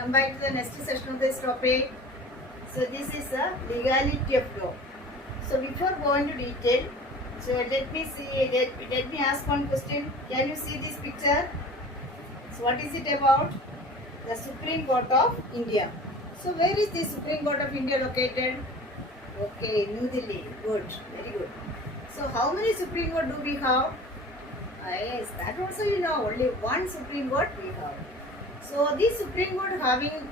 Come back to the next session of this topic. So this is the legality of law. So before going to detail, so let me ask one question. Can you see this picture? So what is it about? The Supreme Court of India. So where is the Supreme Court of India located? Okay, New Delhi. Good, very good. So how many Supreme Court do we have? Yes, that also you know. Only one Supreme Court we have. So this Supreme Court having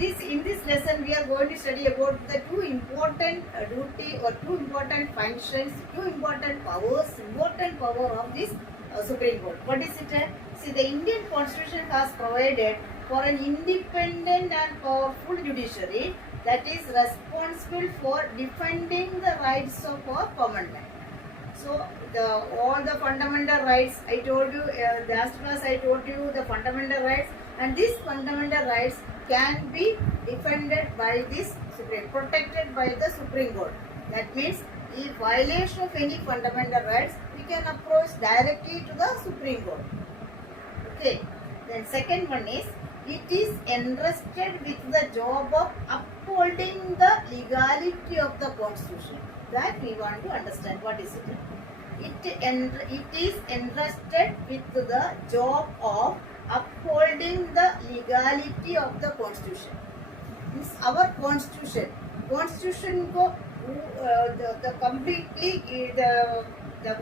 in this lesson we are going to study about the two important duty or two important functions, two important power of this Supreme Court. What is it? See, the Indian Constitution has provided for an independent and powerful judiciary that is responsible for defending the rights of our common man. So all the fundamental rights I told you, last class I told you the fundamental rights, and these fundamental rights can be defended by this protected by the Supreme Court. That means if violation of any fundamental rights, we can approach directly to the Supreme Court. Okay. Then second one is, it is entrusted with the job of upholding the legality of the Constitution. That we want to understand. What is it? It is entrusted with the job of upholding the legality of the Constitution. Means our Constitution ko the completely the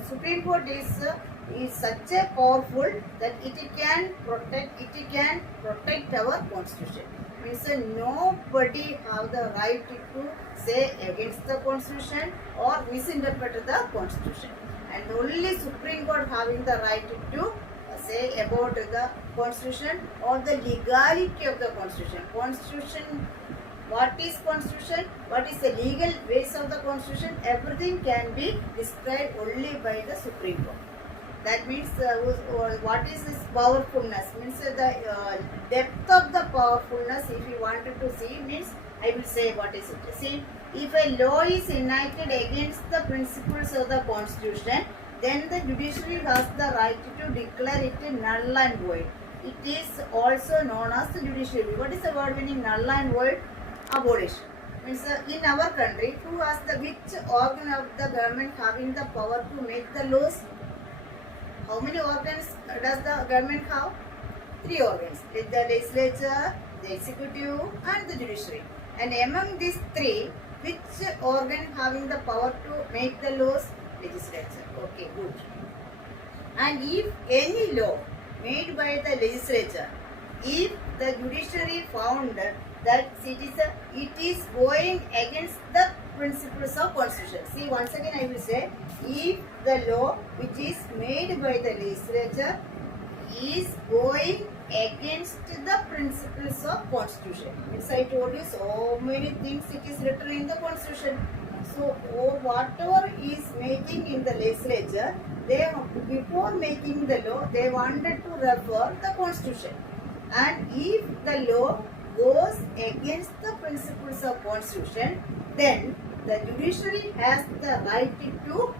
Supreme Court is such a powerful that it can protect our Constitution. Means nobody have the right to say against the Constitution or misinterpret the Constitution, and only Supreme Court having the right to say about the Constitution or the legality of the Constitution. Constitution, what is Constitution? What is the legal ways of the Constitution? Everything can be described only by the Supreme Court. That means what is this powerfulness? Means the depth of the powerfulness. If you wanted to see, means I will say what is it. See, if a law is enacted against the principles of the Constitution, then the judiciary has the right to declare it null and void. It is also known as the judiciary. What is the word meaning null and void? Abolish. Means in our country, who has which organ of the government having the power to make the laws? How many organs does the government have? 3 organs. The legislature, the executive and the judiciary. And among these 3, which organ having the power to make the laws? Legislature. Okay, good. And if any law made by the legislature, if the judiciary found that it is going against the principles of Constitution. See, once again I will say, if the law which is made by the legislature is going against the principles of Constitution. Means I told you so many things it is written in the Constitution. So whatever is making in the legislature, they before making the law, they wanted to refer the Constitution. And if the law goes against the principles of Constitution, then the judiciary has the right to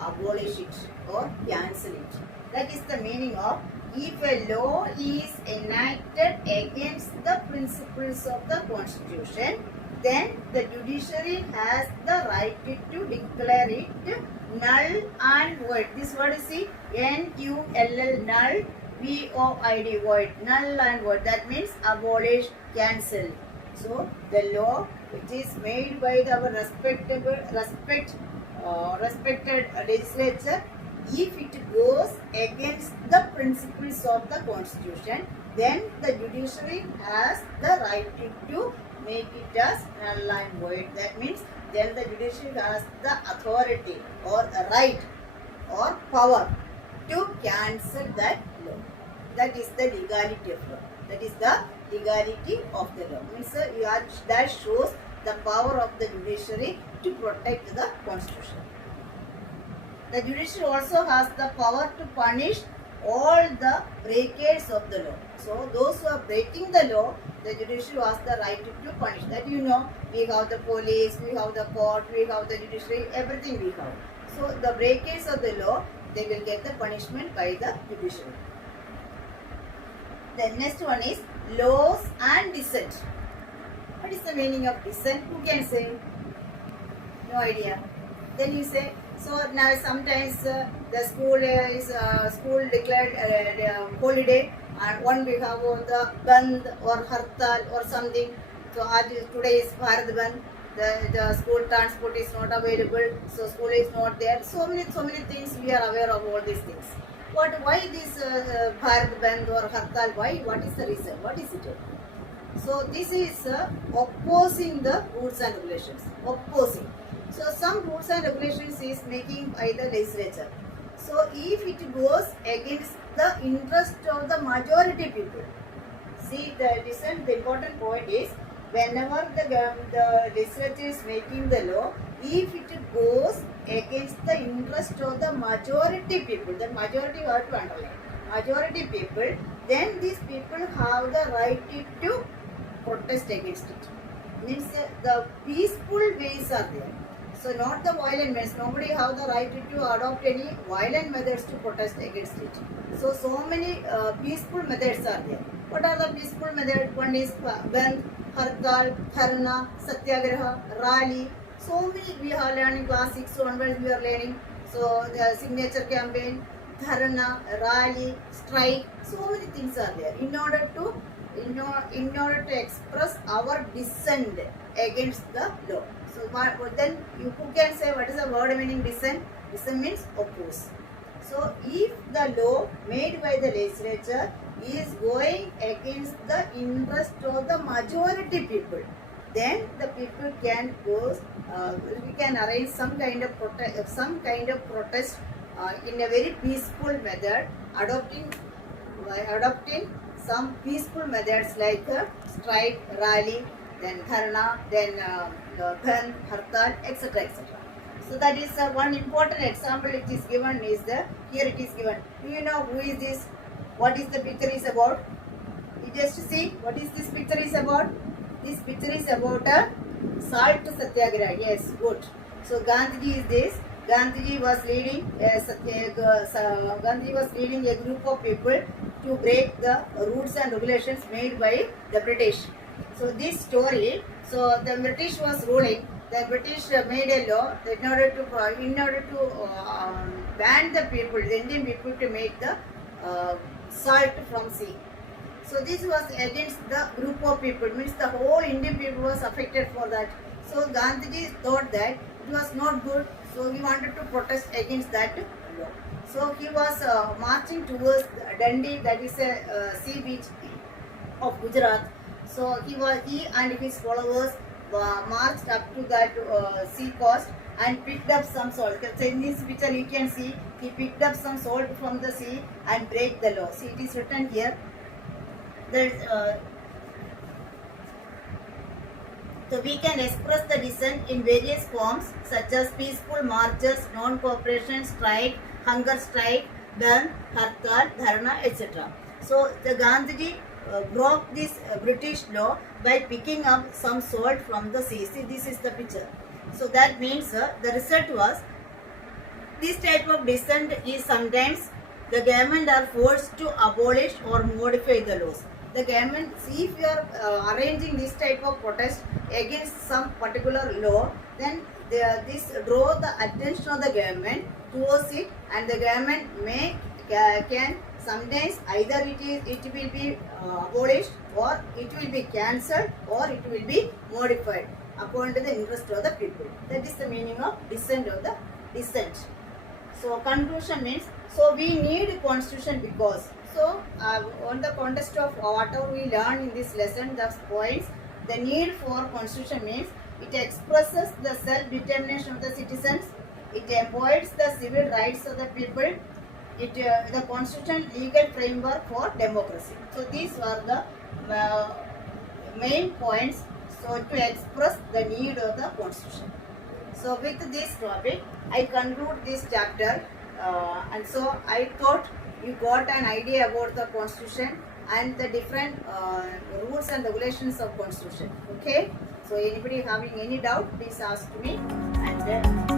abolish it or cancel it. That is the meaning of, if a law is enacted against the principles of the Constitution, then the judiciary has the right to declare it null and void. This word is see, N-U-L-L, null, V-O-I-D, void, null and void. That means abolish, cancel. So the law which is made by our respected legislature, if it goes against the principles of the Constitution, then the judiciary has the right to make it as null and void. That means then the judiciary has the authority or the right or power to cancel that law. That is the legality of law. That is the legality of the law. Means that shows the power of the judiciary to protect the Constitution. The judiciary also has the power to punish all the breakers of the law. So those who are breaking the law, the judiciary has the right to punish. That you know, we have the police, we have the court, we have the judiciary, everything we have. So the breakers of the law, they will get the punishment by the judiciary. The next one is laws and dissent. What is the meaning of dissent? Who can say? No idea. Then you say, so now sometimes the school declared holiday, and one we have the Bandh or Hartal or something. So today is Bharat Bandh. The school transport is not available, so school is not there. So many things we are aware of all these things. Why this Bharat Bandh or Hartal? Why? What is the reason? What is it? So this is opposing the rules and regulations. Opposing. So some rules and regulations is making by the legislature. So if it goes against the interest of the majority people, see the dissent. The important point is whenever the legislature is making the law, if it goes against the interest of the majority people, the majority have to underline. Majority people, then these people have the right to protest against it. Means the peaceful ways are there. So not the violent means. Nobody have the right to adopt any violent methods to protest against it. So many peaceful methods are there. What are the peaceful methods? One is Bandh, Hartal, Dharna, Satyagraha, Rally. So many we are learning class 6 onwards we are learning. So the signature campaign, Dharna, Rally, strike. So many things are there. In order to express our dissent against the law. So then who can say what is the word meaning dissent? Dissent means oppose. So if the law made by the legislature is going against the interest of the majority people, then the people can go. We can arrange some kind of protest in a very peaceful method, adopting some peaceful methods like strike, rally, then dharna, then bandh, hartal, etc. etc. So that is one important example. It is given is here it is given. Do you know who is this? What is the picture is about? You just see what is this picture is about. This picture is about a salt satyagraha. Yes, good. So Gandhiji is this. Gandhiji was leading a group of people to break the rules and regulations made by the British. So this story, so the British was ruling. The British made a law in order to ban the people, the Indian people, to make the salt from sea. So this was against the group of people, means the whole Indian people was affected for that. So Gandhiji thought that it was not good, so he wanted to protest against that law. So he was marching towards Dundee, that is a sea beach of Gujarat. So he and his followers marched up to that sea coast and picked up some salt. So in this picture you can see he picked up some salt from the sea and break the law. See, it is written here. So we can express the dissent in various forms such as peaceful marches, non-cooperation, strike, hunger strike, bandh, hartal, dharna, etc. So the Gandhiji broke this British law by picking up some salt from the sea. See, this is the picture. So that means the result was this type of dissent is sometimes the government are forced to abolish or modify the laws. The government, see, if you are arranging this type of protest against some particular law, then this draw the attention of the government towards it, and the government can sometimes either it will be abolished, or it will be cancelled, or it will be modified according to the interest of the people. That is the meaning of dissent of the dissent. So conclusion means, so we need constitution because, so on the context of whatever we learn in this lesson, the points, the need for constitution means it expresses the self-determination of the citizens, it empowers the civil rights of the people, it the constitution legal framework for democracy. So these were the main points, so to express the need of the constitution. So with this topic, I conclude this chapter, and so I thought you got an idea about the constitution and the different rules and regulations of constitution. Okay, so anybody having any doubt, please ask me, and